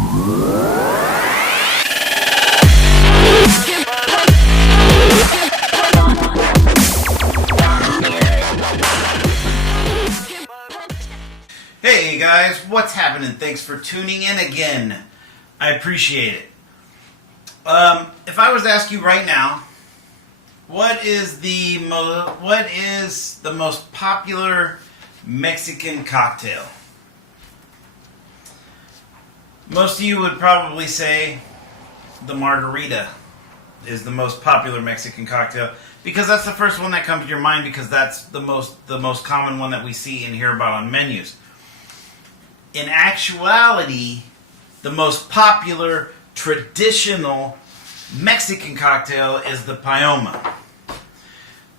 Hey guys, what's happening? Thanks for tuning in again. I appreciate it. If I was to ask you right now, what is the most popular Mexican cocktail? Most of you would probably say the margarita is the most popular Mexican cocktail because that's the first one that comes to your mind because that's the most common one that we see and hear about on menus. In actuality, the most popular traditional Mexican cocktail is the Paloma.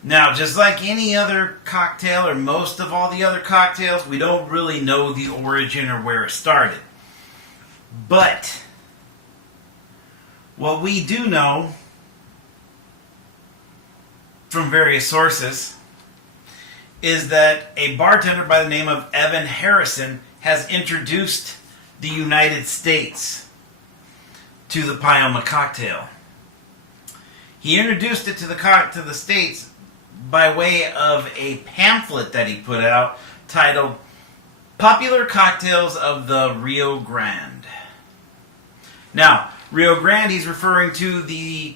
Now, just like any other cocktail or most of all the other cocktails, we don't really know the origin or where it started. But what we do know from various sources is that a bartender by the name of Evan Harrison has introduced the United States to the Paloma cocktail. He introduced it to the States by way of a pamphlet that he put out titled Popular Cocktails of the Rio Grande. Now, Rio Grande, he's referring to the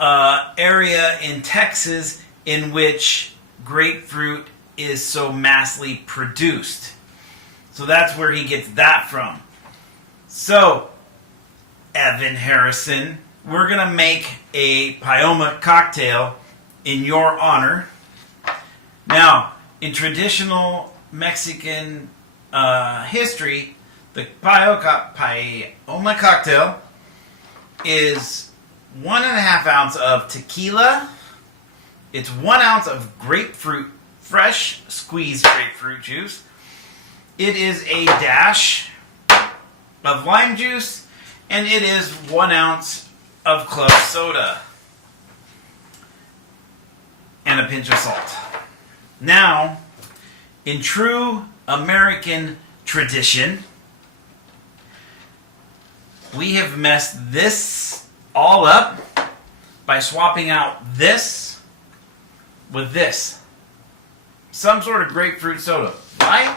area in Texas in which grapefruit is so massively produced. So that's where he gets that from. So, Evan Harrison, we're going to make a Paloma cocktail in your honor. Now, in traditional Mexican history, the Paloma cocktail is 1.5 ounces of tequila. It's 1 ounce of fresh squeezed grapefruit juice. It is a dash of lime juice, and it is 1 ounce of club soda and a pinch of salt. Now, in true American tradition, we have messed this all up by swapping out this with this. Some sort of grapefruit soda. Why?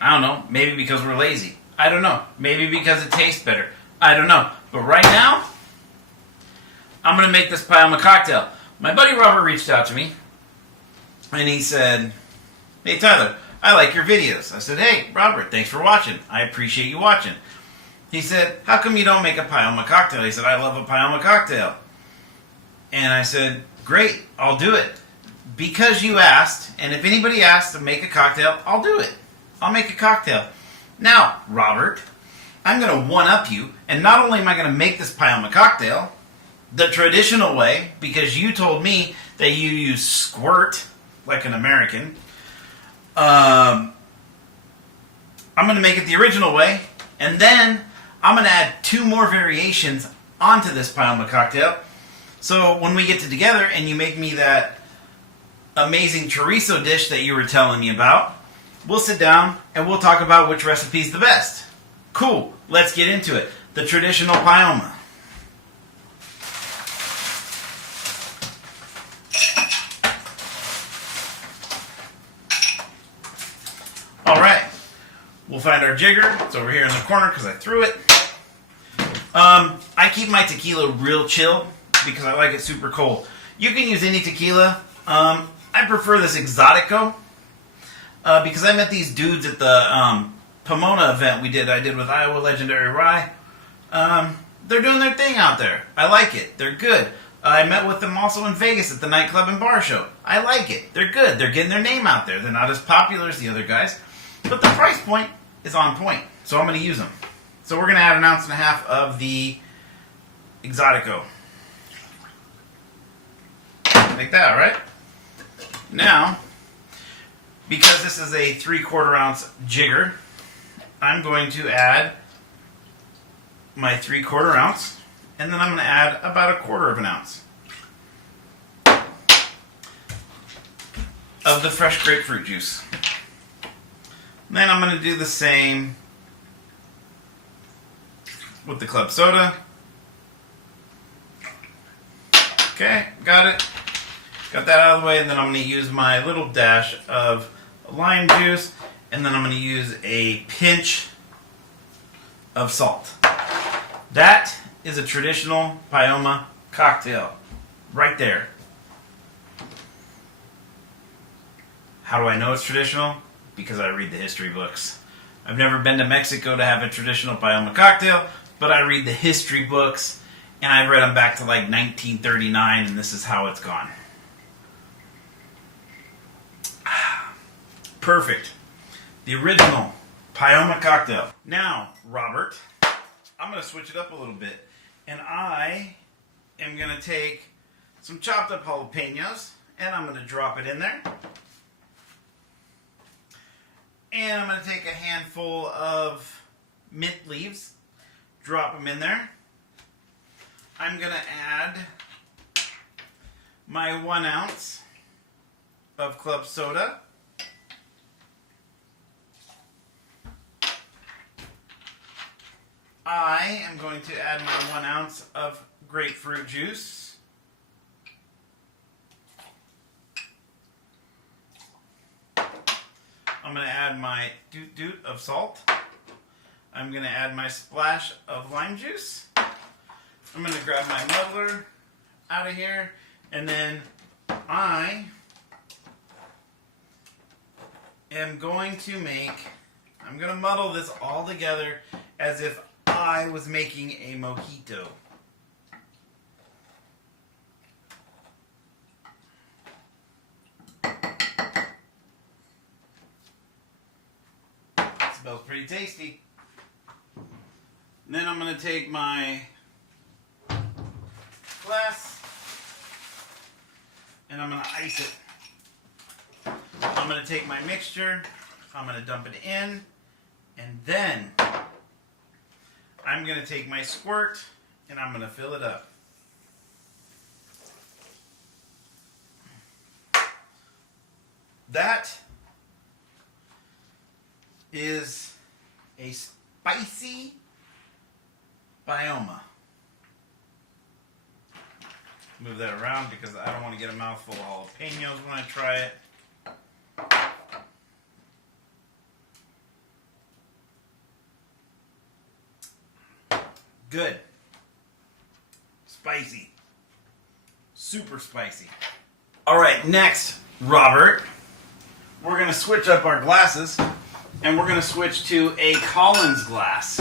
I don't know. Maybe because we're lazy. I don't know. Maybe because it tastes better. I don't know. But right now, I'm going to make this Paloma cocktail. My buddy Robert reached out to me, and he said, "Hey Tyler, I like your videos." I said, "Hey Robert, thanks for watching. I appreciate you watching." He said, "How come you don't make a Paloma cocktail?" He said, "I love a Paloma cocktail." And I said, "Great, I'll do it. Because you asked, and if anybody asks to make a cocktail, I'll do it. I'll make a cocktail." Now, Robert, I'm going to one-up you, and not only am I going to make this Paloma cocktail the traditional way, because you told me that you use squirt like an American, I'm going to make it the original way, and then I'm going to add 2 more variations onto this Paloma cocktail. So when we get together and you make me that amazing chorizo dish that you were telling me about, we'll sit down and we'll talk about which recipe's the best. Cool, let's get into it. The traditional Paloma. Alright, we'll find our jigger. It's over here in the corner because I threw it. I keep my tequila real chill because I like it super cold. You can use any tequila. I prefer this Exotico because I met these dudes at the Pomona event I did with Iowa Legendary Rye. They're doing their thing out there. I like it. They're good. I met with them also in Vegas at the nightclub and bar show. I like it. They're good. They're getting their name out there. They're not as popular as the other guys, but the price point is on point, so I'm going to use them. So we're going to add 1.5 ounces of the Exotico. Like that, right? Now, because this is a 3/4 ounce jigger, I'm going to add my 3/4 ounce, and then I'm going to add about 1/4 ounce of the fresh grapefruit juice. Then I'm going to do the same with the club soda. Okay, got it. Got that out of the way, and then I'm going to use my little dash of lime juice, and then I'm going to use a pinch of salt. That is a traditional Paloma cocktail, right there. How do I know it's traditional? Because I read the history books. I've never been to Mexico to have a traditional Paloma cocktail, but I read the history books, and I've read them back to like 1939, and this is how it's gone. Perfect. The original Paloma cocktail. Now, Robert, I'm going to switch it up a little bit, and I am going to take some chopped up jalapenos, and I'm going to drop it in there. And I'm going to take a handful of mint leaves, drop them in there. I'm going to add my 1 ounce of club soda. I am going to add my 1 ounce of grapefruit juice. I'm going to add my doot of salt. I'm going to add my splash of lime juice. I'm going to grab my muddler out of here, and then I am going to I'm going to muddle this all together as if I was making a mojito. Smells pretty tasty. And then I'm going to take my glass and I'm going to ice it. I'm going to take my mixture, I'm going to dump it in, and then I'm going to take my squirt and I'm going to fill it up. That is a spicy Paloma. Move that around because I don't want to get a mouthful of jalapenos when I try it. Good. Spicy. Super spicy. Alright, next, Robert, we're going to switch up our glasses and we're going to switch to a Collins glass.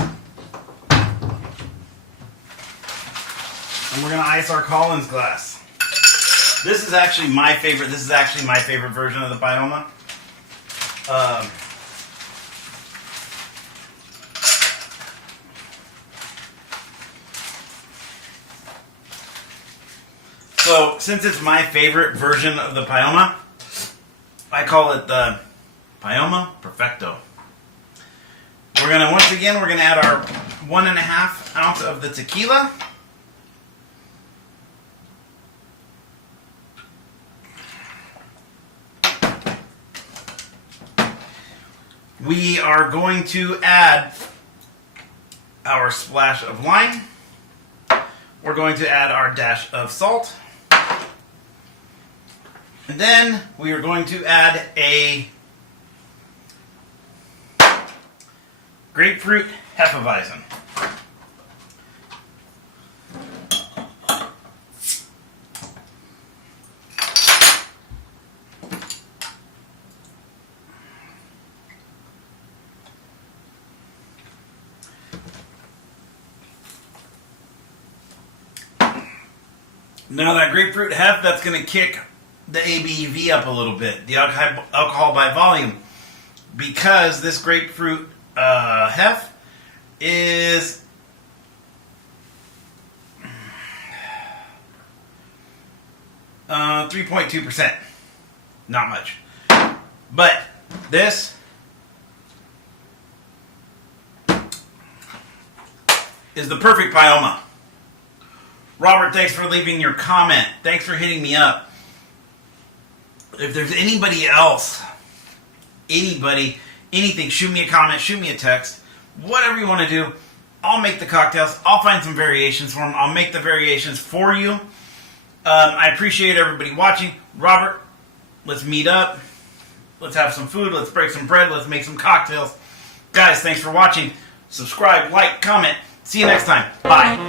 And we're going to ice our Collins glass. This is actually my favorite. This is actually my favorite version of the Paloma. So, since it's my favorite version of the Paloma, I call it the Paloma Perfecto. We're going to, once again, we're going to add our 1.5 ounce of the tequila. We are going to add our splash of lime. We're going to add our dash of salt. And then we are going to add a grapefruit Hefeweizen. Now that grapefruit hef, that's going to kick the ABV up a little bit, the alcohol by volume, because this grapefruit hef is 3.2%. Not much. But this is the perfect Paloma. Robert, thanks for leaving your comment. Thanks for hitting me up. If there's anybody else, anything, shoot me a comment, shoot me a text, whatever you want to do. I'll make the cocktails. I'll find some variations for them. I'll make the variations for you. I appreciate everybody watching. Robert, let's meet up. Let's have some food. Let's break some bread. Let's make some cocktails. Guys, thanks for watching. Subscribe, like, comment. See you next time. Bye.